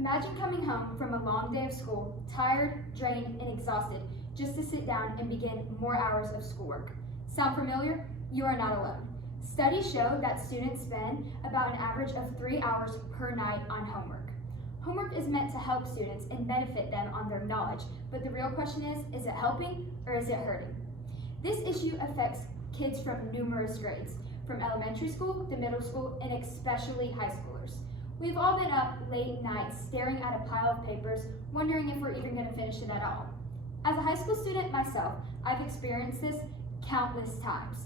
Imagine coming home from a long day of school, tired, drained, and exhausted, just to sit down and begin more hours of schoolwork. Sound familiar? You are not alone. Studies show that students spend about an average of 3 hours per night on homework. Homework is meant to help students and benefit them on their knowledge, but the real question is it helping or is it hurting? This issue affects kids from numerous grades, from elementary school to middle school, and especially high schoolers. We've all been up late nights staring at a pile of papers, wondering if we're even going to finish it at all. As a high school student myself, I've experienced this countless times.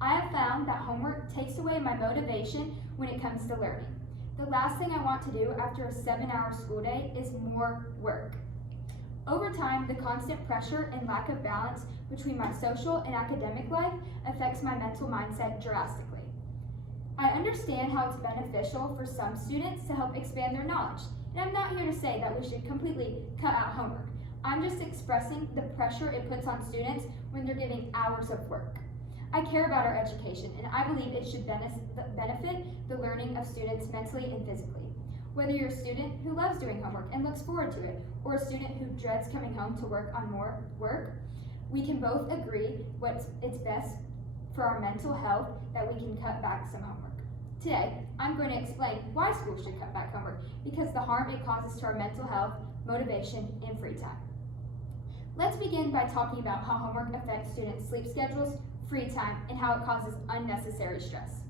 I have found that homework takes away my motivation when it comes to learning. The last thing I want to do after a 7-hour school day is more work. Over time, the constant pressure and lack of balance between my social and academic life affects my mental mindset drastically. I understand how it's beneficial for some students to help expand their knowledge, and I'm not here to say that we should completely cut out homework. I'm just expressing the pressure it puts on students when they're giving hours of work. I care about our education, and I believe it should benefit the learning of students mentally and physically. Whether you're a student who loves doing homework and looks forward to it, or a student who dreads coming home to work on more work, we can both agree it's best for our mental health that we can cut back some homework. Today, I'm going to explain why schools should cut back homework, because the harm it causes to our mental health, motivation, and free time. Let's begin by talking about how homework affects students' sleep schedules, free time, and how it causes unnecessary stress.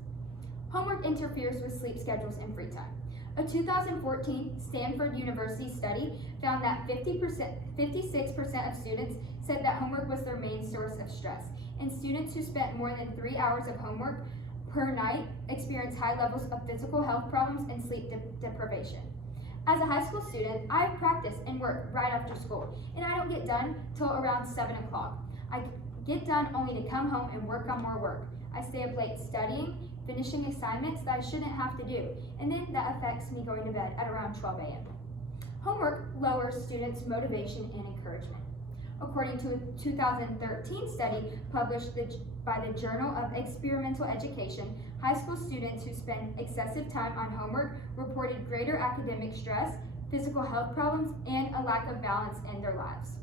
Homework interferes with sleep schedules and free time. A 2014 Stanford University study found that 56% of students said that homework was their main source of stress, and students who spent more than 3 hours of homework per night experienced high levels of physical health problems and sleep deprivation. As a high school student, I practice and work right after school, and I don't get done till around 7 o'clock. I get done only to come home and work on more work. I stay up late studying, finishing assignments that I shouldn't have to do, and then that affects me going to bed at around 12 a.m. Homework lowers students' motivation and encouragement. According to a 2013 study published by the Journal of Experimental Education, high school students who spend excessive time on homework reported greater academic stress, physical health problems, and a lack of balance in their lives.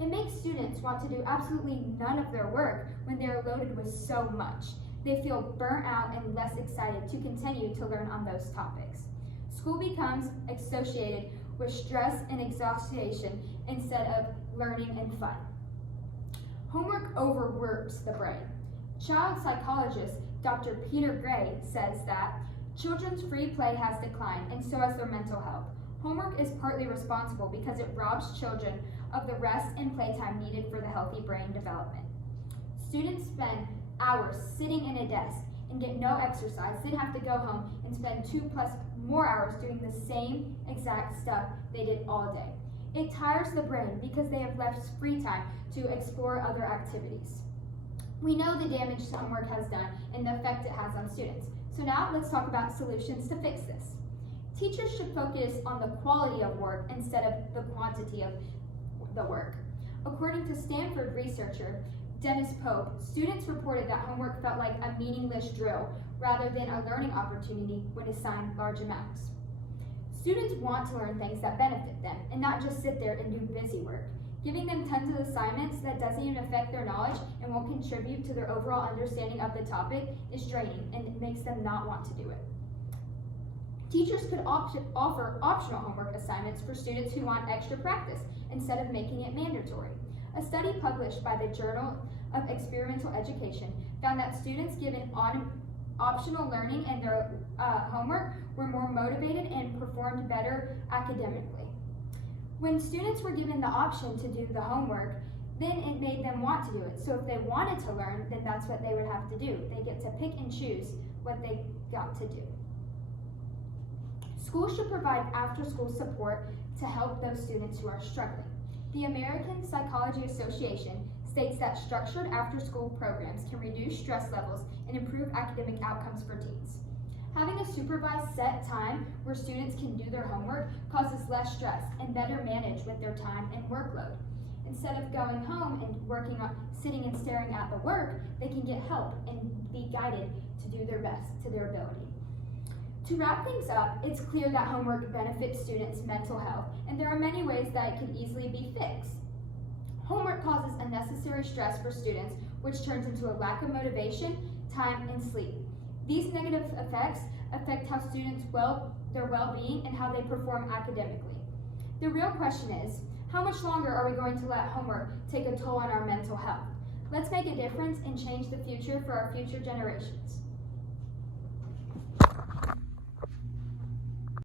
It makes students want to do absolutely none of their work when they are loaded with so much. They feel burnt out and less excited to continue to learn on those topics. School becomes associated with stress and exhaustion instead of learning and fun. Homework overworks the brain. Child psychologist Dr. Peter Gray says that children's free play has declined, and so has their mental health. Homework is partly responsible because it robs children of the rest and playtime needed for the healthy brain development. Students spend hours sitting in a desk and get no exercise, then have to go home and spend 2+ more hours doing the same exact stuff they did all day. It tires the brain because they have less free time to explore other activities. We know the damage homework has done and the effect it has on students. So now let's talk about solutions to fix this. Teachers should focus on the quality of work instead of the quantity of the work. According to Stanford researcher Dennis Pope, students reported that homework felt like a meaningless drill rather than a learning opportunity when assigned large amounts. Students want to learn things that benefit them and not just sit there and do busy work. Giving them tons of assignments that doesn't even affect their knowledge and won't contribute to their overall understanding of the topic is draining, and it makes them not want to do it. Teachers could offer optional homework assignments for students who want extra practice instead of making it mandatory. A study published by the Journal of Experimental Education found that students given optional learning in their homework were more motivated and performed better academically. When students were given the option to do the homework, then it made them want to do it. So if they wanted to learn, then that's what they would have to do. They get to pick and choose what they got to do. Schools should provide after-school support to help those students who are struggling. The American Psychology Association states that structured after-school programs can reduce stress levels and improve academic outcomes for teens. Having a supervised set time where students can do their homework causes less stress and better manage with their time and workload. Instead of going home and sitting and staring at the work, they can get help and be guided to do their best to their ability. To wrap things up, it's clear that homework benefits students' mental health, and there are many ways that it can easily be fixed. Homework causes unnecessary stress for students, which turns into a lack of motivation, time, and sleep. These negative effects affect how students' their well-being and how they perform academically. The real question is, how much longer are we going to let homework take a toll on our mental health? Let's make a difference and change the future for our future generations.